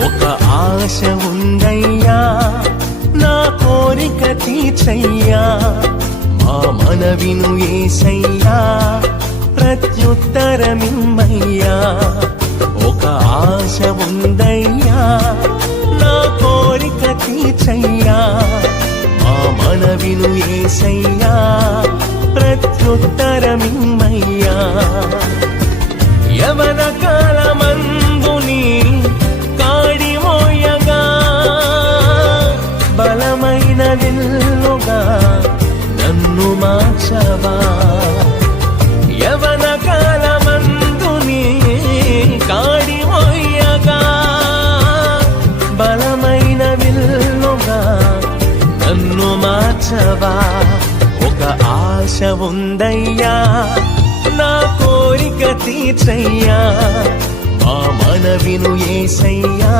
ఒక ఆశ ఉందయ్యా నా కోరిక తీర్చయ్యా మా మనవిను యేసయ్యా ప్రత్యుత్తరమిమ్మయ్యా ఒక ఆశ ఉందయ్యా నా కోరిక తీర్చయ్యా మా మనవిను యేసయ్యా ప్రత్యుత్తరమిమ్మయ్యా యవన కాలమందుని కాడి మోయగా బలమైన విల్లుగా నన్ను మార్చవా యవన కాలమందుని కాడి మోయగా బలమైన విల్లుగా నన్ను మార్చవా ఒక ఆశ ఉందయ్యా నా కోరిక తీర్చయ్యా మా మనవిను యేసయ్యా